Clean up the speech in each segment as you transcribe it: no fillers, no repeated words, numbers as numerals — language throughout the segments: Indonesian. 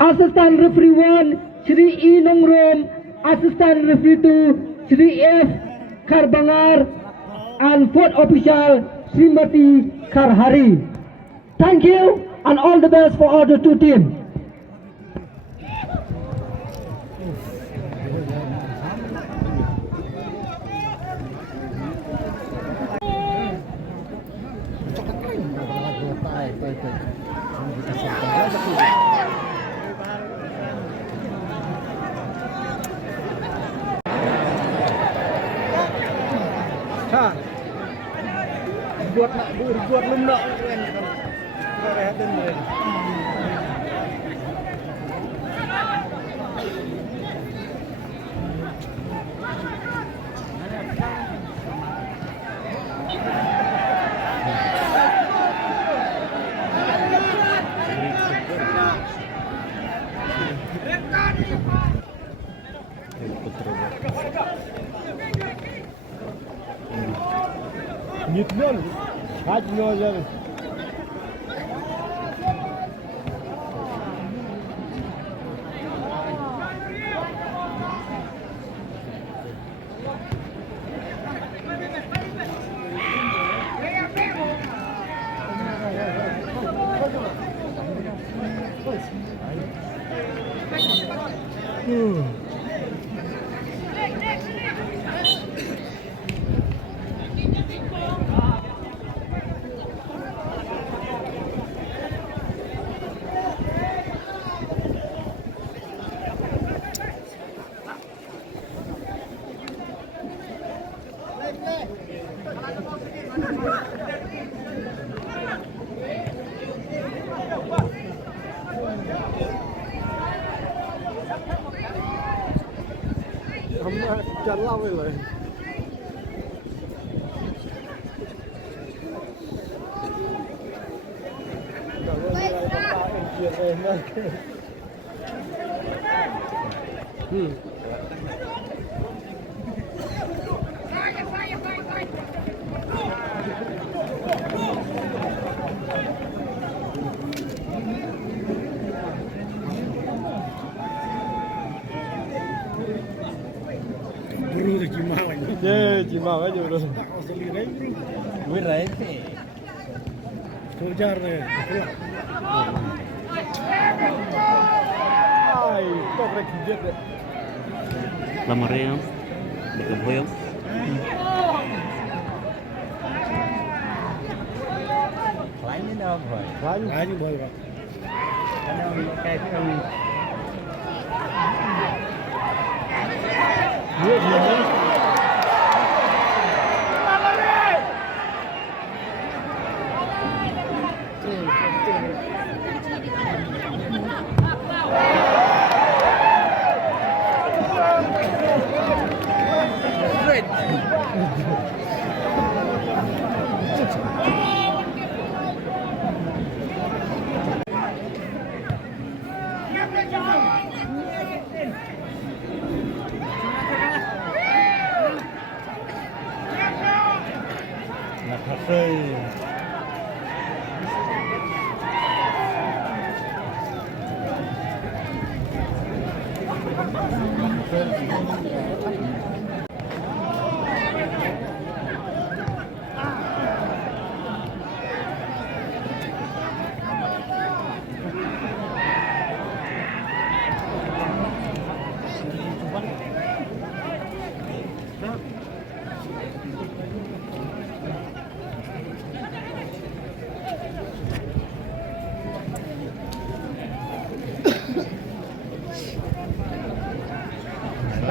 Assistant referee 1, Shri E. Nongrom. Assistant referee 2, Shri F. Karbangar. And fourth official, Srimati Karhari. Thank you and all the best for all the two teams. buat lunak kan rehatin dia. Nyitnon, hajno jadi. Chân lâu rồi. Cimang aja udah. Wirai. Kejar deh. Ay, kok kejar deh. Lamarnya, dekat boyong. Lain ini apa, boy? Lain boy, Pak. Karena kayak itu. Dia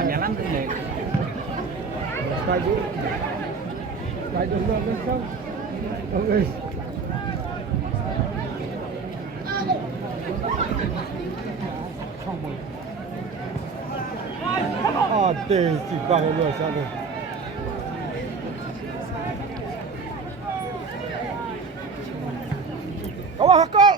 Jalan tuh deh. Baju belum besok. Oke. Ada si bang luar sana. Kawah hakol.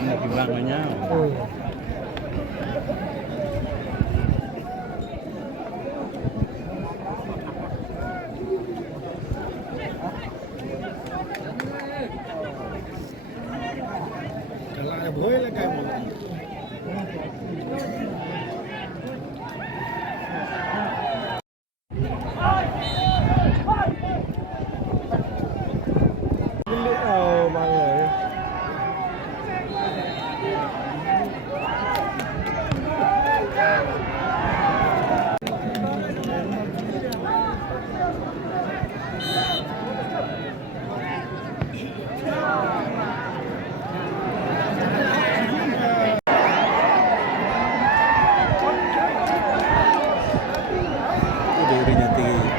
Anda timbangannya. Kalau ada boy lah kayak durinya tinggi.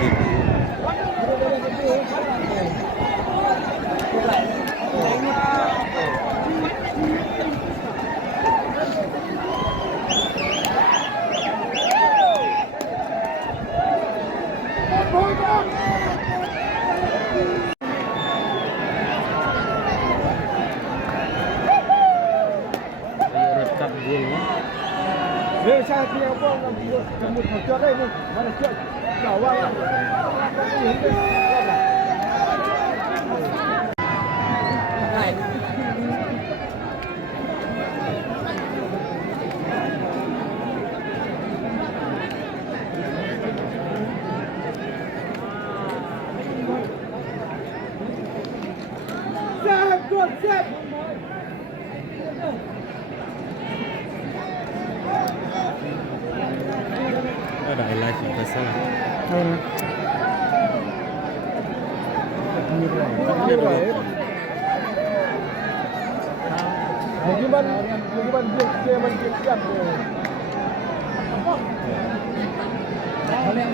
Retak gul. Saya punya apa? Kamu kerja deh ni. Mana kerja? Jawab. Siap. Ada highlight yang besar. Bagaimana dia siap. Kalau yang